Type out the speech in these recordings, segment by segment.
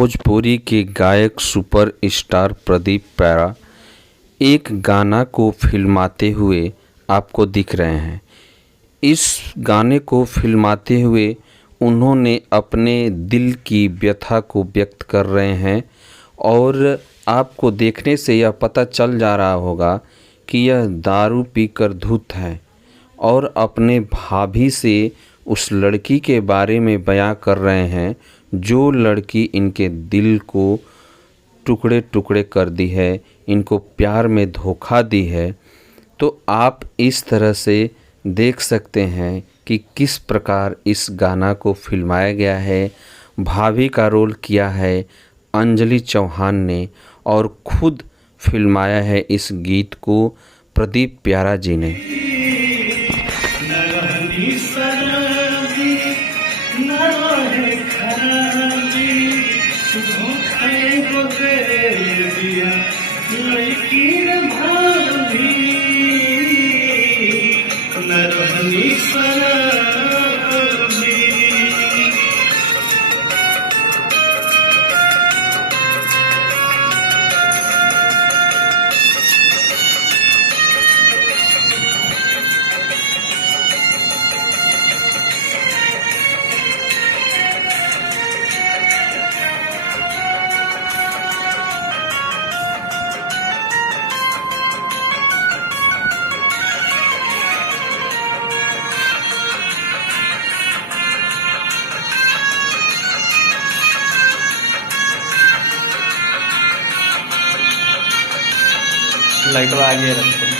भोजपुरी के गायक super star Pradeep प्यारा एक गाना को फिल्माते हुए आपको दिख रहे हैं। इस गाने को फिल्माते हुए उन्होंने अपने दिल की व्यथा को व्यक्त कर रहे हैं और आपको देखने से यह पता चल जा रहा होगा कि यह दारू पीकर धुत है और अपने भाभी से उस लड़की के बारे में बयां कर रहे हैं जो लड़की इनके दिल को टुकड़े टुकड़े कर दी है, इनको प्यार में धोखा दी है। तो आप इस तरह से देख सकते हैं कि किस प्रकार इस गाना को फिल्माया गया है। भाभी का रोल किया है अंजलि चौहान ने और खुद फिल्माया है इस गीत को प्रदीप प्यारा जी ने। लाइट आगे रखते हैं।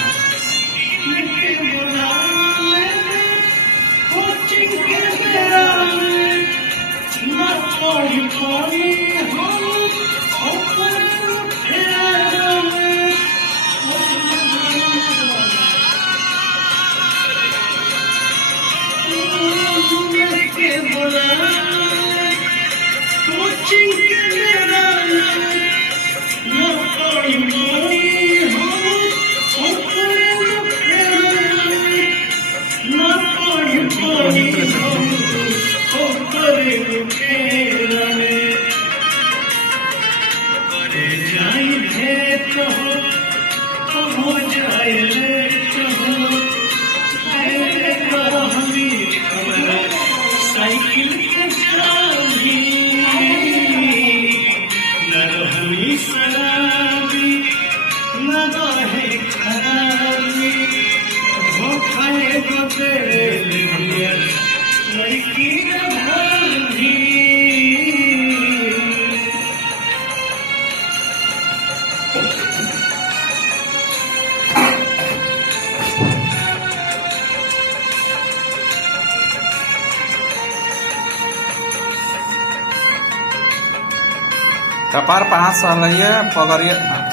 कपार पर हाथ सहलाइए, पकड़िए,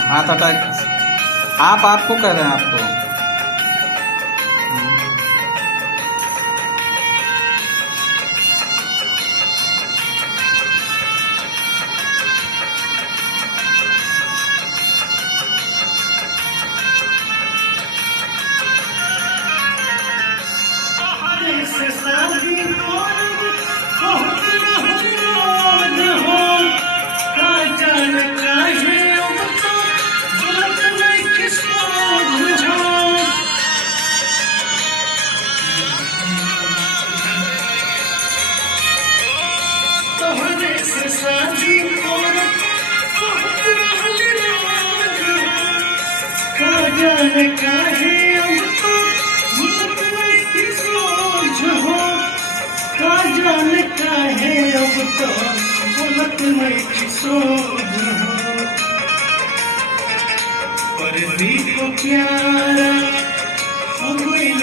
हाथ हटाइए। आपको कह रहे हैं आपको।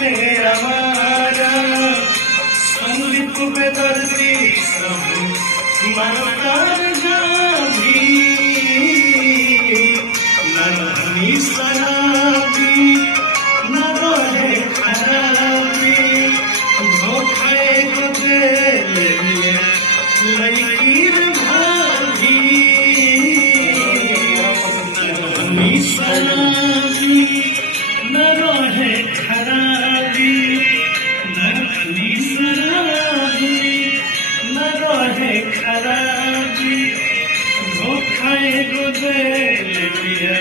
प्यारा हमारा संगीत बेदर्दी सब मरदार जाभी नरहनी शराबी न रहे खराबी धोखे को दे लिए लकीर भाभी नरहनी शराबी न रहे खराबी नरहनी शराबी न रहे खराबी एगो देली है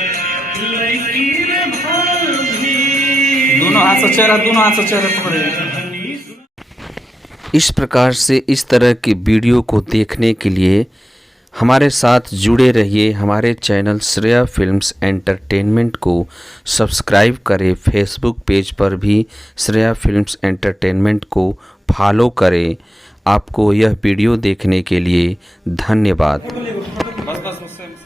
लड़की रे भाभी दोनों हाथ से चेहरा पकड़िए। इस प्रकार से इस तरह की वीडियो को देखने के लिए हमारे साथ जुड़े रहिए। हमारे चैनल श्रेया फिल्म्स एंटरटेनमेंट को सब्सक्राइब करें। फेसबुक पेज पर भी श्रेया फिल्म्स एंटरटेनमेंट को फॉलो करें। आपको यह वीडियो देखने के लिए धन्यवाद। बस